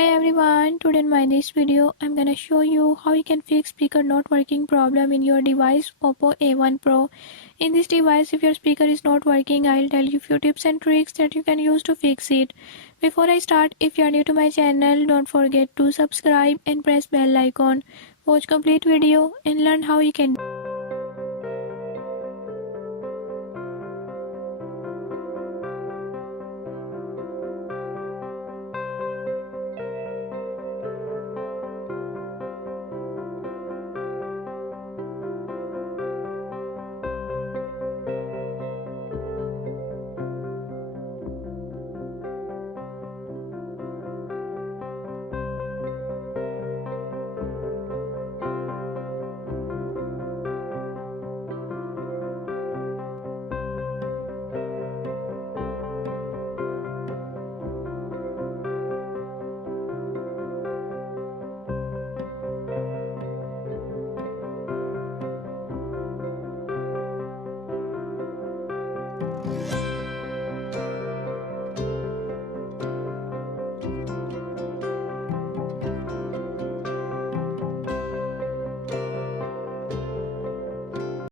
Hi everyone, today in my next video I'm gonna show you how you can fix speaker not working problem in your device Oppo A1 Pro. In this device, if your speaker is not working, I'll tell you few tips and tricks that you can use to fix it. Before I start, if you are new to my channel, don't forget to subscribe and press bell icon. Watch complete video and learn how you can